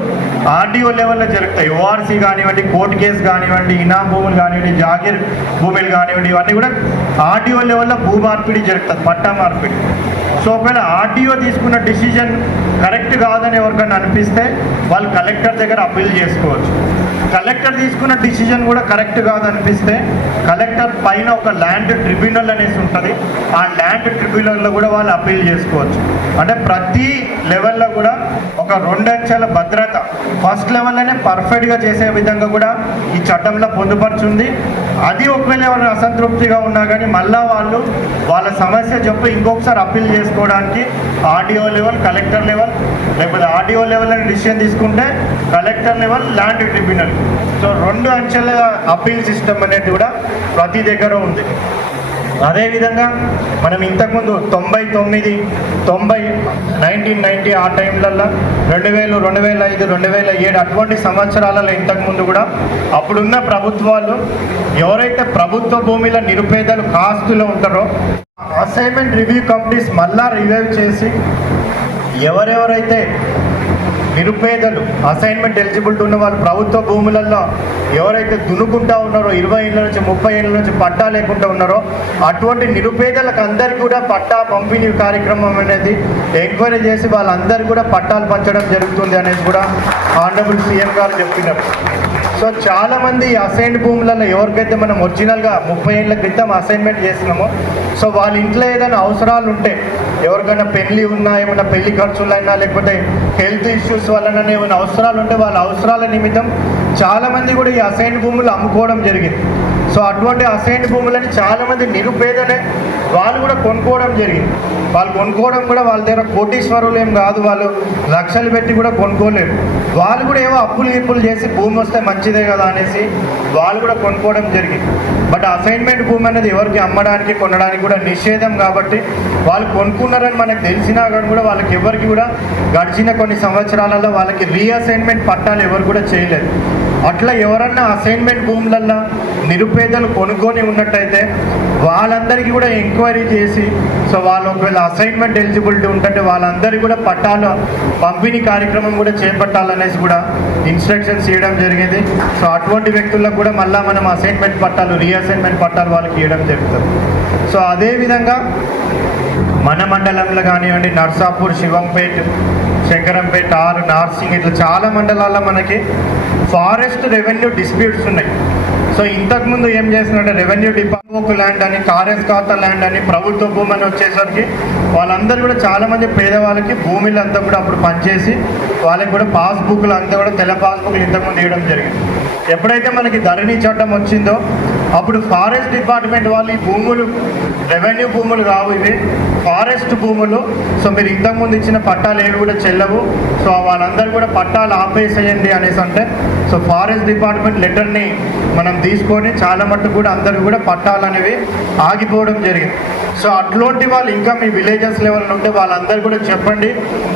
ఆర్డీఓ లెవెల్లో జరుగుతాయి. ఓఆర్సీ కానివ్వండి, కోర్టు కేసు కానివ్వండి, ఇనాం భూములు కానివ్వండి, జాగీర్ భూములు కానివ్వండి, ఇవన్నీ కూడా ఆర్డీఓ లెవెల్లో భూ మార్పిడి జరుగుతుంది, పట్టా మార్పిడి. సో ఒకవేళ ఆర్డీఓ తీసుకున్న డిసిజన్ కరెక్ట్ కాదని ఎవరికైనా అనిపిస్తే వాళ్ళు కలెక్టర్ దగ్గర అప్పీల్ చేసుకోవచ్చు. కలెక్టర్ తీసుకున్న డిసిజన్ కూడా కరెక్ట్ కాదనిపిస్తే కలెక్టర్ పైన ఒక ల్యాండ్ ట్రిబ్యునల్ అనేసి ఉంటుంది, ఆ ల్యాండ్ ట్రిబ్యునల్లో కూడా వాళ్ళు అప్పీల్ చేసుకోవచ్చు. అంటే ప్రతి లెవెల్లో కూడా ఒక 2 అంచెల భద్రత ఫస్ట్ లెవెల్లోనే పర్ఫెక్ట్గా చేసే విధంగా కూడా ఈ చట్టంలో పొందుపరుచుంది. అది ఒకవేళ ఎవరైనా అసంతృప్తిగా ఉన్నా కానీ మళ్ళీ వాళ్ళ సమస్య చెప్పి ఇంకొకసారి అప్పీల్ చేసుకోవడానికి ఆర్డీఓ లెవెల్, కలెక్టర్ లెవెల్, లేకపోతే ఆర్డీఓ లెవెల్ అని డిసిషన్ తీసుకుంటే collector level, land tribunal. So 2 అంచెల అప్పీల్ సిస్టమ్ అనేది కూడా ప్రతి దగ్గర ఉంది. అదేవిధంగా మనం ఇంతకుముందు 99, 1990 ఆ టైంలలో 2000, 2005, 2007 అటువంటి సంవత్సరాలలో ఇంతకుముందు కూడా అప్పుడున్న ప్రభుత్వాలు ఎవరైతే ప్రభుత్వ భూమిలో నిరుపేదలు కాస్తులో ఉంటారో అసైన్మెంట్ రివ్యూ కమిటీస్ మళ్ళా రివ్యూ చేసి ఎవరెవరైతే నిరుపేదలు అసైన్మెంట్ ఎలిజిబిలిటీ ఉన్న వాళ్ళు ప్రభుత్వ భూములలో ఎవరైతే దున్నుకుంటా ఉన్నారో 20 ఏళ్ళ నుంచి 30 ఏళ్ళ నుంచి పట్టా లేకుండా ఉన్నారో అటువంటి నిరుపేదలకు అందరికీ కూడా పట్టా పంపిణీ కార్యక్రమం అనేది ఎంక్వైరీ చేసి వాళ్ళందరికీ కూడా పట్టాలు పంచడం జరుగుతుంది అనేది కూడా ఆనరబుల్ సీఎం గారు చెప్పినారు. సో చాలామంది అసైన్డ్ భూములలో ఎవరికైతే మనం ఒరిజినల్గా 30 ఏళ్ళ క్రితం అసైన్మెంట్ చేసినామో సో వాళ్ళ ఇంట్లో ఏదైనా అవసరాలు ఉంటే ఎవరికైనా పెళ్లి ఉన్నా, ఏమైనా పెళ్లి ఖర్చులైనా లేకపోతే హెల్త్ ఇష్యూస్ వలన ఏమైనా అవసరాలు ఉంటే వాళ్ళ అవసరాల నిమిత్తం చాలామంది కూడా ఈ అసైన్డ్ భూములు అమ్ముకోవడం జరిగింది. సో అటువంటి అసైన్డ్ భూములని చాలామంది నిరుపేదనే వాళ్ళు కూడా కొనుక్కోవడం జరిగింది. వాళ్ళు కొనుక్కోవడం కూడా వాళ్ళ దగ్గర కోటీశ్వరులు ఏం కాదు, వాళ్ళు లక్షలు పెట్టి కూడా కొనుక్కోలేరు. వాళ్ళు కూడా ఏవో అప్పులు చేసి భూమి వస్తే మంచిదే కదా అనేసి వాళ్ళు కూడా కొనుక్కోవడం జరిగింది. బట్ అసైన్మెంట్ భూమి అనేది ఎవరికి అమ్మడానికి కొనడానికి కూడా నిషేధం కాబట్టి వాళ్ళు కొనుక్కున్నారని మనకు తెలిసినా కానీ కూడా వాళ్ళకి ఎవరికి కూడా గడిచిన కొన్ని సంవత్సరాలలో వాళ్ళకి రీఅసైన్మెంట్ పట్టాలు ఎవరు కూడా చేయలేదు. అట్లా ఎవరన్నా అసైన్మెంట్ భూములల్లో నిరుపేదలు కొనుక్కొని ఉన్నట్టయితే వాళ్ళందరికీ కూడా ఎంక్వైరీ చేసి సో వాళ్ళు ఒకవేళ అసైన్మెంట్ ఎలిజిబిలిటీ ఉంటుంటే వాళ్ళందరికీ కూడా పట్టాల పంపిణీ కార్యక్రమం కూడా చేపట్టాలనేసి కూడా ఇన్స్ట్రక్షన్స్ ఇవ్వడం జరిగింది. సో అటువంటి వ్యక్తులకు కూడా మళ్ళీ మనం అసైన్మెంట్ పట్టాలు రీఅసైన్మెంట్ పట్టాలు వాళ్ళకి ఇవ్వడం జరుగుతుంది. సో అదేవిధంగా మన మండలంలో కానివ్వండి, నర్సాపూర్, శివంపేట్, శంకరంపేట, నార్సింగ్, ఇట్లా చాలా మండలాల్లో మనకి ఫారెస్ట్ రెవెన్యూ డిస్ప్యూట్స్ ఉన్నాయి. సో ఇంతకుముందు ఏం చేస్తున్నారంటే రెవెన్యూ డిపార్ట్మెంట్ ల్యాండ్ అని, కారేస్ ఖాతా ల్యాండ్ అని, ప్రభుత్వ భూమి అని వచ్చేసరికి వాళ్ళందరూ కూడా చాలామంది పేదవాళ్ళకి భూమిలు అంతా కూడా అప్పుడు పనిచేసి వాళ్ళకి కూడా పాస్బుక్లు అంతా కూడా తెల్ల పాస్బుక్లు ఇంతకుముందు ఇవ్వడం జరిగింది. ఎప్పుడైతే మనకి ధరణి చట్టం వచ్చిందో అప్పుడు ఫారెస్ట్ డిపార్ట్మెంట్ వాళ్ళు ఈ భూములు రెవెన్యూ భూములు కావు, ఇవి ఫారెస్ట్ భూములు. సో మీరు ఇంతకుముందు ఇచ్చిన పట్టాలు ఏవి కూడా చెల్లవు, సో వాళ్ళందరూ కూడా పట్టాలు ఆపేసేయండి అనేసి అంటే సో ఫారెస్ట్ డిపార్ట్మెంట్ లెటర్ని మనం తీసుకొని చాలా మట్టుకు కూడా అందరికీ కూడా పట్టాలు అనేవి ఆగిపోవడం జరిగింది. సో అట్లాంటి వాళ్ళు ఇంకా మీ విలేజెస్ లెవెల్ ఉంటే వాళ్ళందరూ కూడా చెప్పండి.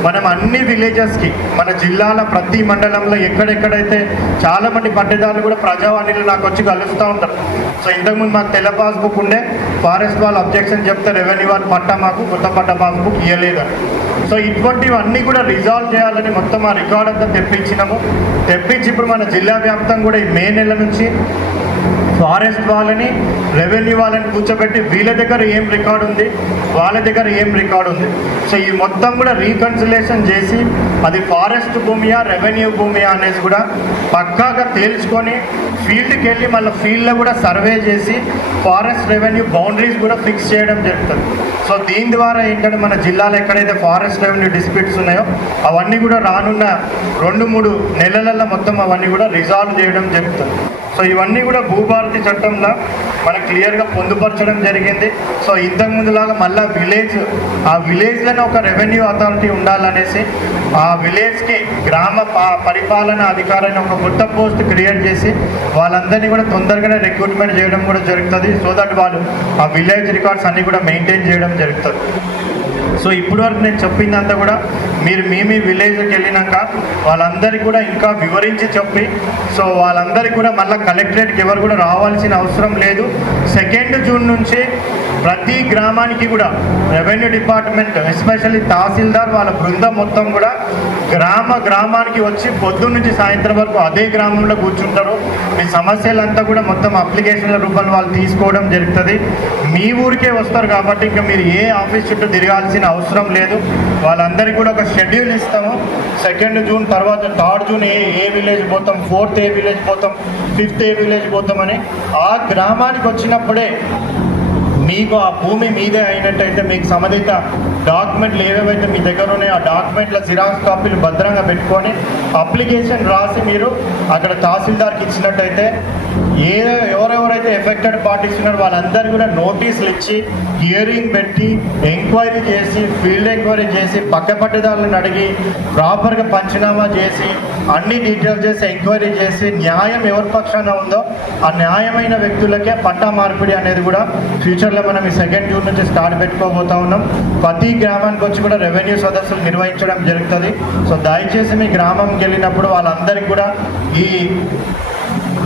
మనం అన్ని విలేజెస్కి మన జిల్లాల ప్రతి మండలంలో ఎక్కడెక్కడైతే చాలామంది పట్టేదారులు కూడా ప్రజావాణిలో నాకు వచ్చి కలుస్తూ ఉంటారు. సో ఇంతకుముందు మాకు తెల్ల పాస్బుక్ ఉండే, ఫారెస్ట్ వాళ్ళు అబ్జెక్షన్ చెప్తే రెవెన్యూ వాళ్ళు పట్టా మాకు కొత్త పట్ట పాస్బుక్ ఇవ్వలేదని. సో ఇటువంటివన్నీ కూడా రిజాల్వ్ చేయాలని మొత్తం ఆ రికార్డ్ అంతా తెప్పించి ఇప్పుడు మన జిల్లా వ్యాప్తంగా కూడా ఈ మే నెల నుంచి ఫారెస్ట్ వాళ్ళని రెవెన్యూ వాళ్ళని కూర్చోబెట్టి వీళ్ళ దగ్గర ఏం రికార్డు ఉంది, వాళ్ళ దగ్గర ఏం రికార్డు ఉంది, సో ఈ మొత్తం కూడా రీకన్సిలేషన్ చేసి అది ఫారెస్ట్ భూమియా రెవెన్యూ భూమియా అనేది కూడా పక్కాగా తేల్చుకొని ఫీల్డ్కి వెళ్ళి మళ్ళీ ఫీల్డ్లో కూడా సర్వే చేసి ఫారెస్ట్ రెవెన్యూ బౌండరీస్ కూడా ఫిక్స్ చేయడం జరుగుతుంది. సో దీని ద్వారా ఏంటంటే మన జిల్లాలో ఎక్కడైతే ఫారెస్ట్ రెవెన్యూ డిస్ప్యూట్స్ ఉన్నాయో అవన్నీ కూడా రానున్న 2-3 నెలలలో మొత్తం అవన్నీ కూడా రిజాల్వ్ చేయడం జరుగుతుంది. సో ఇవన్నీ కూడా భూభారతి చట్టంలో మనకు క్లియర్గా పొందుపరచడం జరిగింది. సో ఇంతకుముందులాగా మళ్ళీ ఆ విలేజ్లోనే ఒక రెవెన్యూ అథారిటీ ఉండాలనేసి ఆ విలేజ్కి గ్రామ పరిపాలన అధికారాన్ని ఒక కొత్త పోస్ట్ క్రియేట్ చేసి వాళ్ళందరినీ కూడా తొందరగానే రిక్రూట్మెంట్ చేయడం కూడా జరుగుతుంది. సో దట్ వాళ్ళు ఆ విలేజ్ రికార్డ్స్ అన్నీ కూడా మెయింటైన్ చేయడం జరుగుతుంది. సో ఇప్పటి వరకు నేను చెప్పిందంతా కూడా మీరు మీ విలేజ్కి వెళ్ళినాక వాళ్ళందరికీ కూడా ఇంకా వివరించి చెప్పి సో వాళ్ళందరికీ కూడా మళ్ళీ కలెక్టరేట్కి ఎవరు కూడా రావాల్సిన అవసరం లేదు. 2 జూన్ నుంచి ప్రతి గ్రామానికి కూడా రెవెన్యూ డిపార్ట్మెంట్ ఎస్పెషల్లీ తహసీల్దార్ వాళ్ళ బృందం మొత్తం కూడా గ్రామానికి వచ్చి పొద్దున్న నుంచి సాయంత్రం వరకు అదే గ్రామంలో కూర్చుంటారు. మీ సమస్యలంతా కూడా మొత్తం అప్లికేషన్ల రూపంలో వాళ్ళు తీసుకోవడం జరుగుతుంది. మీ ఊరికే వస్తారు కాబట్టి ఇంకా మీరు ఏ ఆఫీస్ చుట్టూ తిరగాల్సిన అవసరం లేదు. వాళ్ళందరికీ కూడా ఒక షెడ్యూల్ ఇస్తాము. 2 జూన్ తర్వాత 3rd జూన్ ఏ విలేజ్ పోతాం, 4th ఏ విలేజ్ పోతాం, 5th ఏ విలేజ్ పోతామని ఆ గ్రామానికి వచ్చినప్పుడే మీకు ఆ భూమి మీదే అయినట్టయితే మీకు సంబంధిత డాక్యుమెంట్లు ఏవేవైతే మీ దగ్గర ఉన్నాయో ఆ డాక్యుమెంట్ల జిరాక్స్ కాపీలు భద్రంగా పెట్టుకొని అప్లికేషన్ రాసి మీరు అక్కడ తహసీల్దార్కి ఇచ్చినట్టయితే ఎవరెవరైతే ఎఫెక్టెడ్ పార్టీస్ ఉన్నారో వాళ్ళందరూ కూడా నోటీసులు ఇచ్చి హియరింగ్ పెట్టి ఎంక్వైరీ చేసి ఫీల్డ్ ఎంక్వైరీ చేసి పట్టదారులను అడిగి ప్రాపర్గా పంచనామా చేసి అన్ని డీటెయిల్స్ చేసి ఎంక్వైరీ చేసి న్యాయం ఎవరి పక్షాన ఉందో ఆ న్యాయమైన వ్యక్తులకే పట్టా మార్పిడి అనేది కూడా ఫ్యూచర్లో మనం ఈ 2 జూన్ నుంచి స్టార్ట్ పెట్టుకోబోతా ఉన్నాం. ప్రతి గ్రామానికి వచ్చి కూడా రెవెన్యూ సదస్సులు నిర్వహించడం జరుగుతుంది. సో దయచేసి మీ గ్రామంకి వెళ్ళినప్పుడు వాళ్ళందరికీ కూడా ఈ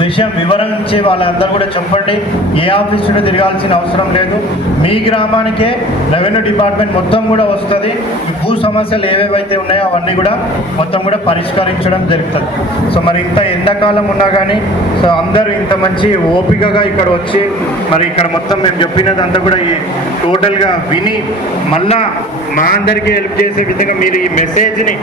విషయం వివరించి వాళ్ళందరూ కూడా చెప్పండి. ఏ ఆఫీస్ చుట్టూ తిరగాల్సిన అవసరం లేదు. మీ గ్రామానికే రెవెన్యూ డిపార్ట్మెంట్ మొత్తం కూడా వస్తుంది. ఈ భూ సమస్యలు ఏవేవైతే ఉన్నాయో అవన్నీ కూడా మొత్తం కూడా పరిష్కరించడం జరుగుతుంది. సో మరి ఇంత ఎండాకాలం ఉన్నా కానీ సో అందరూ ఇంత మంచి ఓపికగా ఇక్కడ వచ్చి మరి ఇక్కడ మొత్తం మేము చెప్పినదంతా కూడా ఈ టోటల్గా విని మళ్ళా మా అందరికీ హెల్ప్ చేసే విధంగా మీరు ఈ మెసేజ్ని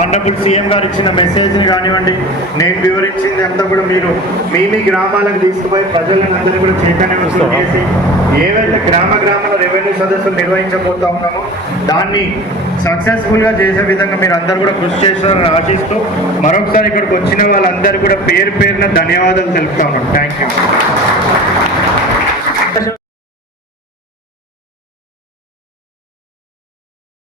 ఆనరబుల్ సీఎం గారు ఇచ్చిన మెసేజ్ని కానివ్వండి, నేను వివరించింది అంతా కూడా మీరు మీ గ్రామాలకు తీసుకుపోయి ప్రజలను అందరూ కూడా చైతన్యవంతులు చేసి ఏవైతే గ్రామాల రెవెన్యూ సదస్సులు నిర్వహించబోతా ఉన్నామో దాన్ని సక్సెస్ఫుల్గా చేసే విధంగా మీరు అందరూ కూడా కృషి చేస్తారని ఆశిస్తూ మరొకసారి ఇక్కడికి వచ్చిన వాళ్ళందరూ కూడా పేరున ధన్యవాదాలు తెలుపుతా ఉన్నాను. Thank you.